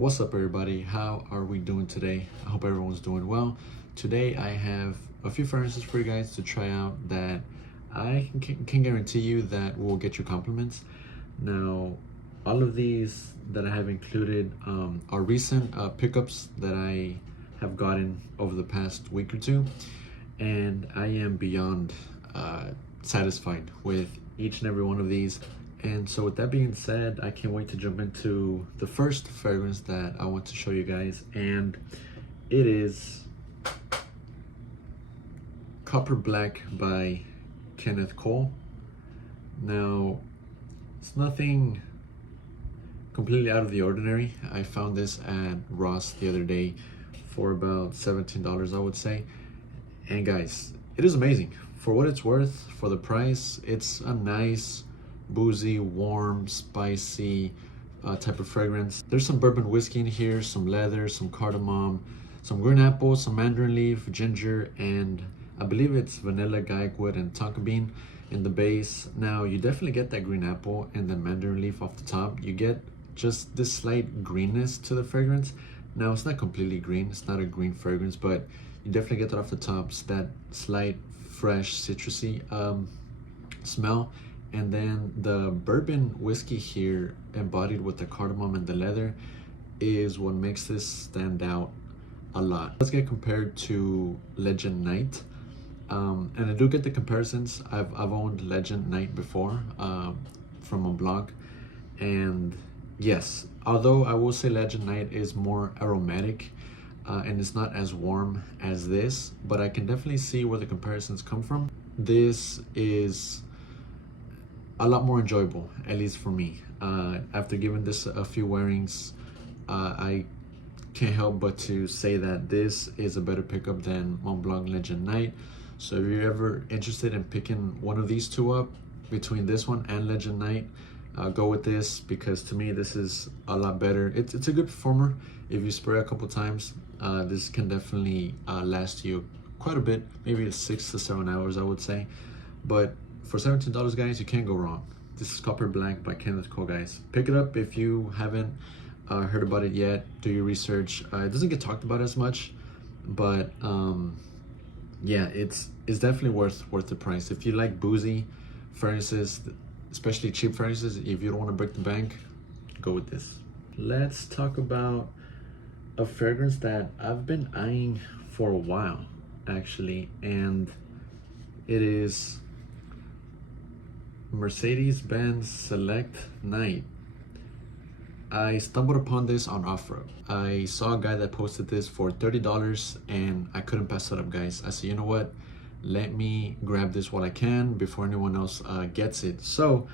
What's up, everybody? How are we doing today? I hope everyone's doing well. Today, I have a few fragrances for you guys to try out that I can guarantee you that will get you compliments. Now, all of these that I have included are recent pickups that I have gotten over the past week or two, and I am beyond satisfied with each and every one of these. And so with that being said, I can't wait to jump into the first fragrance that I want to show you guys, and it is Copper Black by Kenneth Cole. Now, it's nothing completely out of the ordinary. I found this at Ross the other day for about $17, I would say. And guys, it is amazing. For what it's worth, for the price, it's a nice, boozy, warm, spicy type of fragrance. There's some bourbon whiskey in here, some leather, some cardamom, some green apple, some mandarin leaf, ginger, and I believe it's vanilla, gaiac wood, and tonka bean in the base. Now, you definitely get that green apple and then mandarin leaf off the top. You get just this slight greenness to the fragrance. Now, it's not completely green. It's not a green fragrance, but you definitely get that off the top. It's that slight, fresh, citrusy smell. And then the bourbon whiskey here, embodied with the cardamom and the leather, is what makes this stand out a lot. Let's get compared to Legend Night. And I do get the comparisons. I've owned Legend Night before from a blog. And yes, although I will say Legend Night is more aromatic and it's not as warm as this, but I can definitely see where the comparisons come from. This is a lot more enjoyable, at least for me. After giving this a few wearings, I can't help but to say that this is a better pickup than Mont Blanc Legend Night. So if you're ever interested in picking one of these two up between this one and Legend Night, go with this, because to me this is a lot better. It's a good performer. If you spray a couple times, this can definitely last you quite a bit, maybe 6 to 7 hours, I would say. But for $17, guys, you can't go wrong. This is Copper Black by Kenneth Cole, guys. Pick it up if you haven't heard about it yet. Do your research. It doesn't get talked about as much, but yeah, it's definitely worth the price. If you like boozy fragrances, especially cheap fragrances, if you don't want to break the bank, go with this. Let's talk about a fragrance that I've been eyeing for a while, actually, and it is Mercedes-Benz Select Night. I stumbled upon this on Offroad. I saw a guy that posted this for $30 and I couldn't pass it up, guys. I said, you know what? Let me grab this while I can before anyone else gets it. So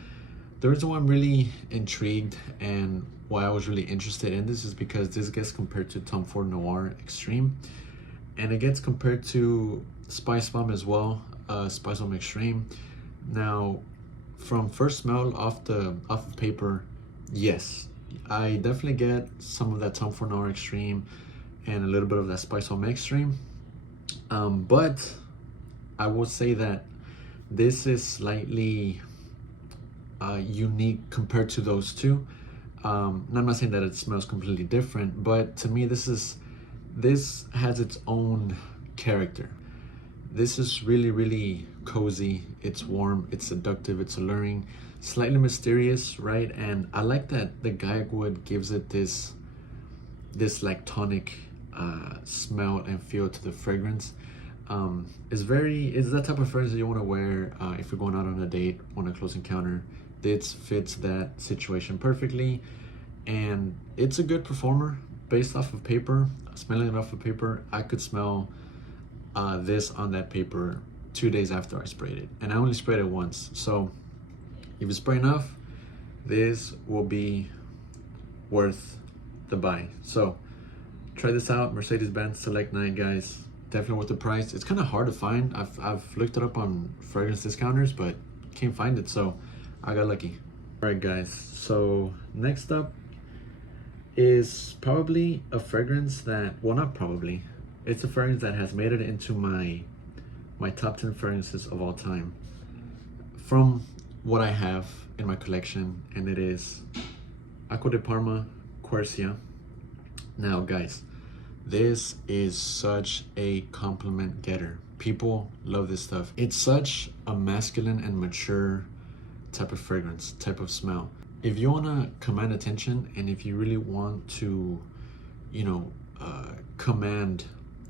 the reason why I'm really intrigued and why I was really interested in this is because this gets compared to Tom Ford Noir Extreme, and it gets compared to Spice Bomb as well, Spice Bomb Extreme. Now, from first smell off of paper, yes, I definitely get some of that Tom Ford Noir Extreme and a little bit of that Spice Bomb Extreme. But I would say that this is slightly unique compared to those two. I'm not saying that it smells completely different, but to me, this has its own character. This is really, really cozy. It's warm, it's seductive, it's alluring, slightly mysterious, right? And I like that the gaiac wood gives it this like tonic smell and feel to the fragrance. It's that type of fragrance that you want to wear if you're going out on a date, on a close encounter. This fits that situation perfectly, and it's a good performer based off of paper. Smelling it off of paper, I could smell this on that paper 2 days after I sprayed it, and I only sprayed it once. So if you spray enough, this will be worth the buy. So try this out, Mercedes-Benz Select Night, guys. Definitely worth the price. It's kind of hard to find. I've looked it up on fragrance discounters, but can't find it, so I got lucky. All right, guys, so next up is probably a fragrance that, well, not probably, it's a fragrance that has made it into my top 10 fragrances of all time from what I have in my collection, and it is Acqua di Parma Quercia Now, guys, this is such a compliment getter. People love this stuff. It's such a masculine and mature type of fragrance, type of smell. If you want to command attention and if you really want to, you know, command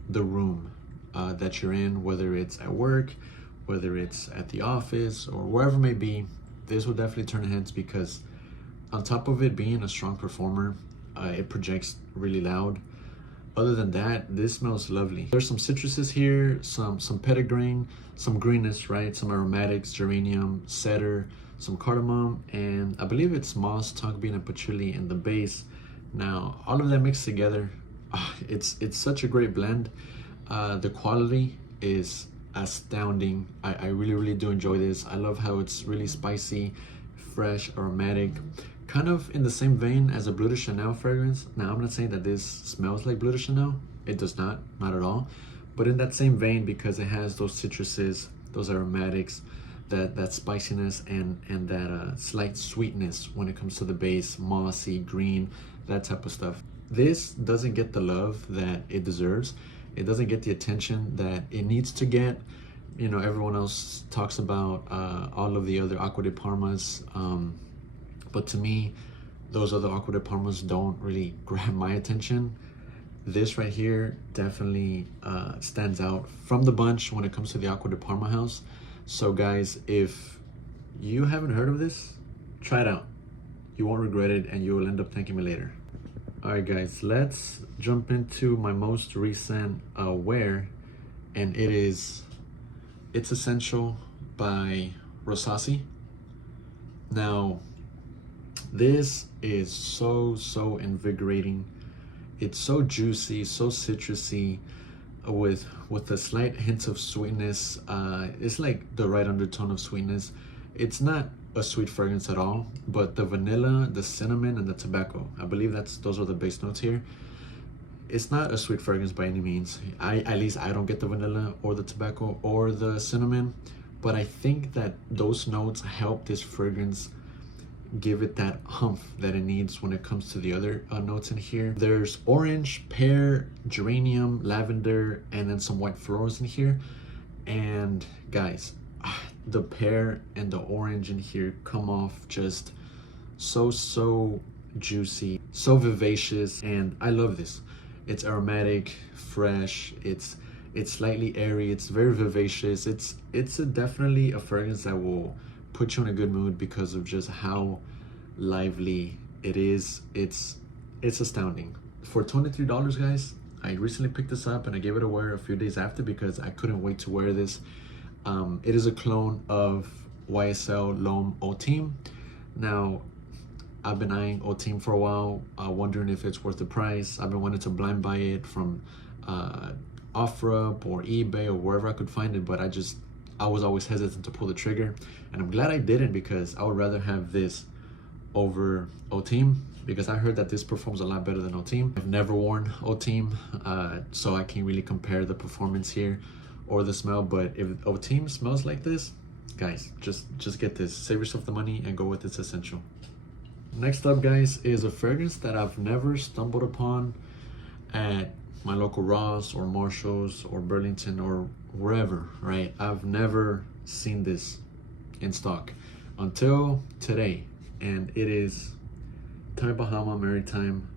the room that you're in, whether it's at work, whether it's at the office, or wherever it may be, this will definitely turn heads because on top of it being a strong performer, it projects really loud. Other than that, this smells lovely. There's some citruses here, some petitgrain, some greenness, right? Some aromatics, geranium, cedar, some cardamom, and I believe it's moss, tongue bean, and patchouli in the base. Now, all of that mixed together, it's such a great blend. The quality is astounding. I really do enjoy this. I love how it's really spicy, fresh, aromatic, kind of in the same vein as a Bleu de Chanel fragrance. Now, I'm not saying that this smells like Bleu de Chanel. It does not at all. But in that same vein, because it has those citruses, those aromatics, that spiciness and that slight sweetness when it comes to the base, mossy, green, that type of stuff. This doesn't get the love that it deserves. It doesn't get the attention that it needs to get. You know, everyone else talks about all of the other Acqua di Parmas, but to me, those other Acqua di Parmas don't really grab my attention. This right here definitely stands out from the bunch when it comes to the Acqua di Parma house. So guys, if you haven't heard of this, try it out. You won't regret it and you will end up thanking me later. All right guys, let's jump into my most recent wear, and it's Essential by Rosasi. Now, this is so invigorating. It's so juicy, so citrusy, with a slight hint of sweetness. It's like the right undertone of sweetness. It's not a sweet fragrance at all, but the vanilla, the cinnamon, and the tobacco, I believe those are the base notes here. It's not a sweet fragrance by any means. At least I don't get the vanilla or the tobacco or the cinnamon, but I think that those notes help this fragrance give it that humph that it needs when it comes to the other notes in here. There's orange, pear, geranium, lavender, and then some white florals in here. And guys, the pear and the orange in here come off just so juicy, so vivacious, and I love this. It's aromatic, fresh, it's slightly airy, it's very vivacious. It's definitely a fragrance that will put you in a good mood because of just how lively it is. It's astounding. For $23, guys, I recently picked this up and I gave it a wear a few days after because I couldn't wait to wear this. It is a clone of YSL L'Homme Ultime. Now, I've been eyeing Ultime for a while, wondering if it's worth the price. I've been wanting to blind buy it from OfferUp or eBay or wherever I could find it, but I was always hesitant to pull the trigger, and I'm glad I didn't because I would rather have this over Ultime because I heard that this performs a lot better than Ultime. I've never worn Ultime, so I can't really compare the performance here or the smell, but if Ultime smells like this, guys, just get this. Save yourself the money and go with this Essential. Next up, guys, is a fragrance that I've never stumbled upon at my local Ross or Marshalls or Burlington or wherever, right? I've never seen this in stock until today, and it is Tommy Bahama Maritime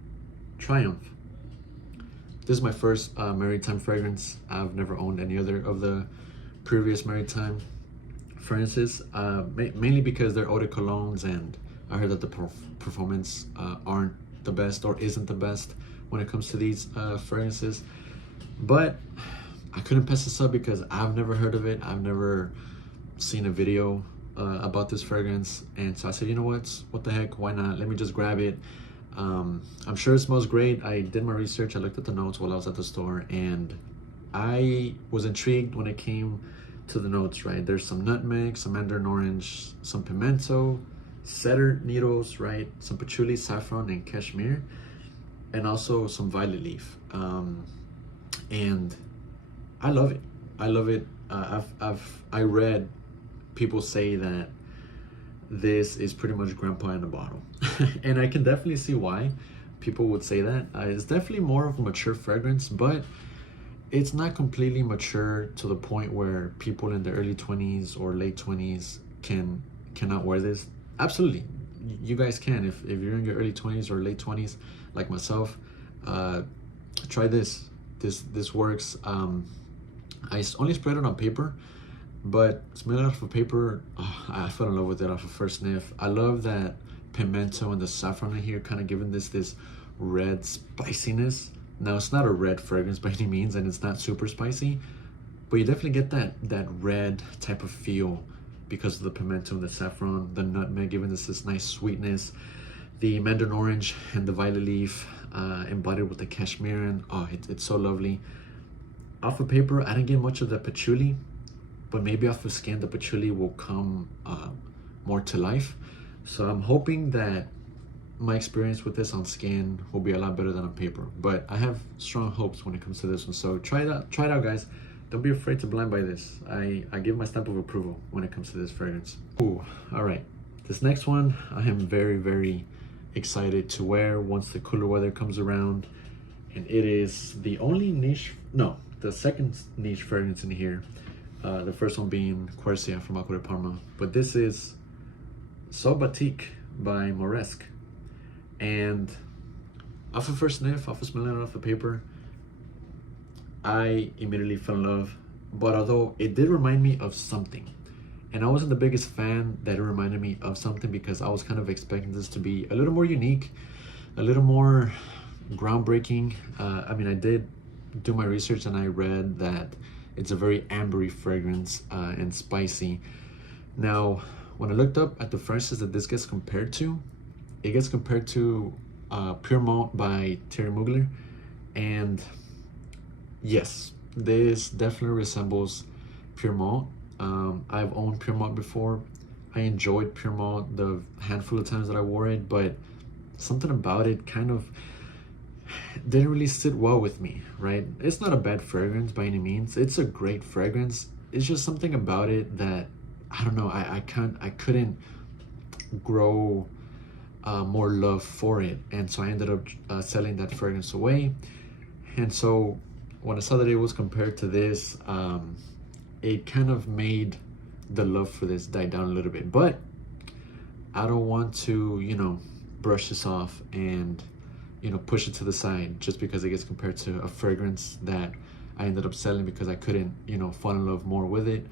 Triumph. This is my first Maritime fragrance. I've never owned any other of the previous Maritime fragrances, mainly because they're eau de colognes, and I heard that the performance aren't the best or isn't the best when it comes to these fragrances. But I couldn't pass this up because I've never heard of it. I've never seen a video about this fragrance, and so I said, you know what the heck, why not? Let me just grab it. I'm sure it smells great. I did my research. I looked at the notes while I was at the store, and I was intrigued when it came to the notes, right? There's some nutmeg, some mandarin orange, some pimento, cedar needles, right? Some patchouli, saffron, and cashmere, and also some violet leaf. And I love it. I love it. I read people say that this is pretty much grandpa in a bottle, and I can definitely see why. people would say that. It's definitely more of a mature fragrance, but it's not completely mature to the point where people in their early 20s or late 20s cannot wear this. Absolutely, you guys can. If you're in your early 20s or late 20s, like myself, try this. This works. I only sprayed it on paper, but smell it off of paper, oh, I fell in love with it off of first sniff. I love that pimento and the saffron in here, kind of giving this red spiciness. Now, it's not a red fragrance by any means, and it's not super spicy, but you definitely get that red type of feel because of the pimento and the saffron, the nutmeg giving this nice sweetness, the mandarin orange and the violet leaf embodied with the cashmere. Oh, it's so lovely. Off of paper, I didn't get much of the patchouli, but maybe off of skin, the patchouli will come more to life. So I'm hoping that my experience with this on skin will be a lot better than on paper, but I have strong hopes when it comes to this one. So try it out, guys. Don't be afraid to blind buy this. I give my stamp of approval when it comes to this fragrance. Ooh, all right. This next one, I am very, very excited to wear once the cooler weather comes around. And it is the second niche fragrance in here. The first one being Quercia from Acqua di Parma. But this is So Batik by Moresque. And off of first sniff, off of smelling it off the paper, I immediately fell in love. But although it did remind me of something, and I wasn't the biggest fan that it reminded me of something, because I was kind of expecting this to be a little more unique, a little more groundbreaking. I mean, I did do my research and I read that it's a very ambery fragrance and spicy. Now, when I looked up at the fragrances that this gets compared to, it gets compared to Pure Malt by Thierry Mugler. And yes, this definitely resembles Pure Malt. I've owned Pure Malt before. I enjoyed Pure Malt the handful of times that I wore it, but something about it kind of didn't really sit well with me, right? It's not a bad fragrance by any means. It's a great fragrance. It's just something about it that, I don't know, I couldn't grow more love for it. And so I ended up selling that fragrance away. And so when I saw that it was compared to this, it kind of made the love for this die down a little bit. But I don't want to, brush this off and, push it to the side just because it gets compared to a fragrance that I ended up selling because I couldn't, fall in love more with it.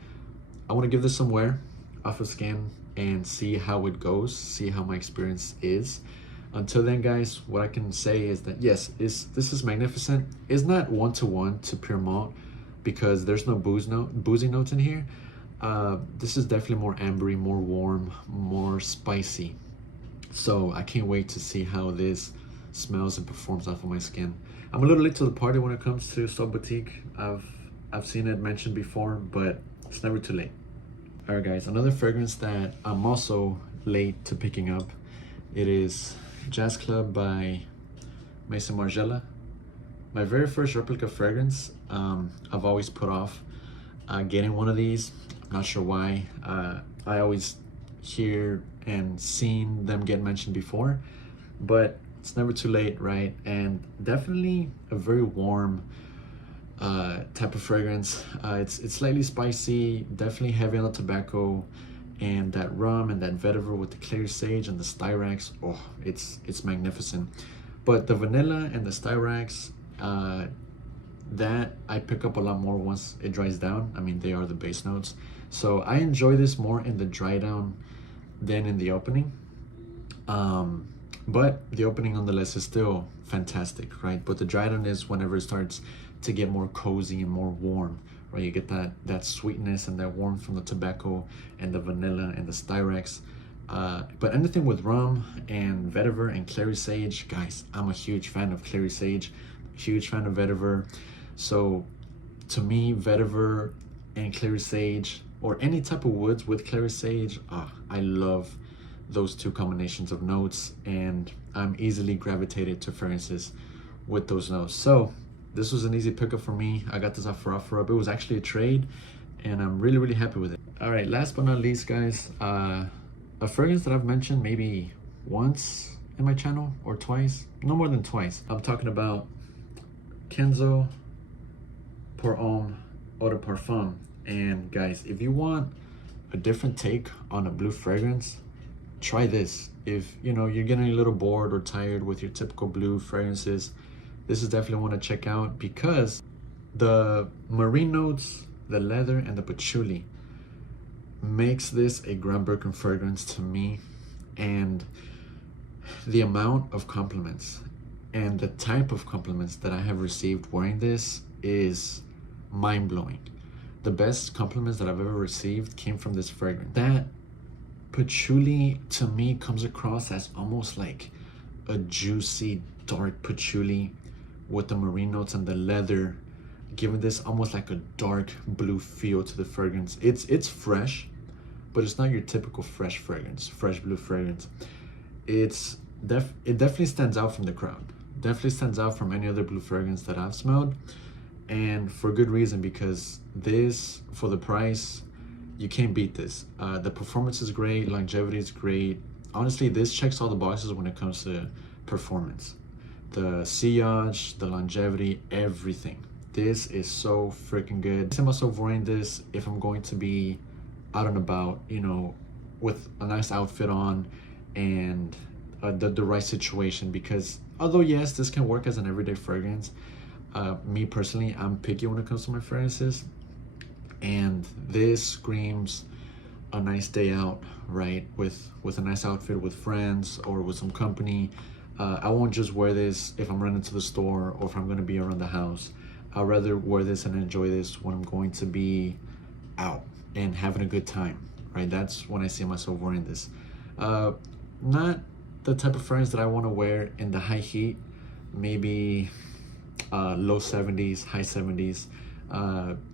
I want to give this some wear off of skin and see how it goes, see how my experience is. Until then, guys, what I can say is that yes, this is magnificent. It's not one-to-one to Pure Malt because there's no boozy notes in here. This is definitely more ambery, more warm, more spicy. So I can't wait to see how this smells and performs off of my skin. I'm a little late to the party when it comes to So Batik. I've seen it mentioned before, but it's never too late. All right, guys, another fragrance that I'm also late to picking up. It is Jazz Club by Maison Margiela. My very first replica fragrance. I've always put off getting one of these. I'm not sure why. I always hear and seen them get mentioned before, but it's never too late, right? And definitely a very warm type of fragrance. It's slightly spicy, definitely heavy on the tobacco, and that rum and that vetiver with the clear sage and the styrax. Oh, it's magnificent. But the vanilla and the styrax, that I pick up a lot more once it dries down. I mean, they are the base notes. So I enjoy this more in the dry down than in the opening. But the opening nonetheless is still fantastic, right? But the dry down is whenever it starts to get more cozy and more warm, right? You get that sweetness and that warmth from the tobacco and the vanilla and the styrax. But anything with rum and vetiver and clary sage, guys, I'm a huge fan of clary sage, huge fan of vetiver. So to me, vetiver and clary sage, or any type of woods with clary sage, I love those two combinations of notes, and I'm easily gravitated to fragrances with those notes. So this was an easy pickup for me. I got this off for OfferUp. It was actually a trade, and I'm really, really happy with it. All right, last but not least, guys, a fragrance that I've mentioned maybe once in my channel, or twice, no more than twice. I'm talking about Kenzo Pour Homme Eau de Parfum. And guys, if you want a different take on a blue fragrance, try this. If you know you're getting a little bored or tired with your typical blue fragrances, this is definitely one to check out, because the marine notes, the leather, and the patchouli makes this a groundbreaking fragrance to me. And the amount of compliments and the type of compliments that I have received wearing this is mind-blowing. The best compliments that I've ever received came from this fragrance. That patchouli to me comes across as almost like a juicy dark patchouli with the marine notes and the leather, giving this almost like a dark blue feel to the fragrance. It's fresh, but it's not your typical fresh fragrance, fresh blue fragrance. It definitely stands out from the crowd. Definitely stands out from any other blue fragrance that I've smelled, and for good reason, because this, for the price, you can't beat this. The performance is great, longevity is great. Honestly, this checks all the boxes when it comes to performance. The sillage, the longevity, everything. This is so freaking good. I see myself wearing this if I'm going to be out and about, you know, with a nice outfit on and the right situation. Because although yes, this can work as an everyday fragrance, me personally, I'm picky when it comes to my fragrances, and this screams a nice day out, right? With a nice outfit, with friends or with some company. I won't just wear this if I'm running to the store or if I'm going to be around the house. I'd rather wear this and enjoy this when I'm going to be out and having a good time, right? That's when I see myself wearing this. Not the type of fragrance that I want to wear in the high heat, maybe low 70s, high 70s.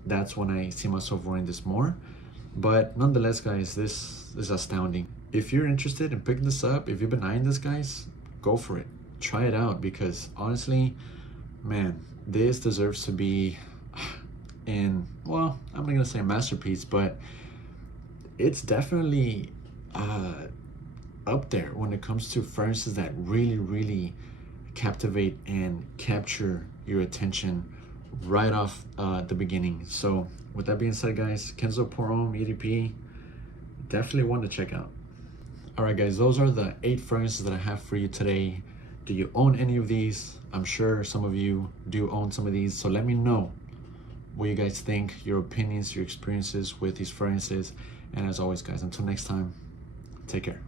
That's when I see myself wearing this more. But nonetheless, guys, this is astounding. If you're interested in picking this up, if you've been eyeing this, guys, go for it. Try it out, because honestly, man, this deserves to be in, well, I'm not gonna say a masterpiece, but it's definitely up there when it comes to fragrances that really captivate and capture your attention right off the beginning. So with that being said, guys, Kenzo Pour Homme EDP, definitely one to check out. All right, guys, those are the 8 fragrances that I have for you today. Do you own any of these? I'm sure some of you do own some of these, so let me know what you guys think, your opinions, your experiences with these fragrances. And as always, guys, until next time, take care.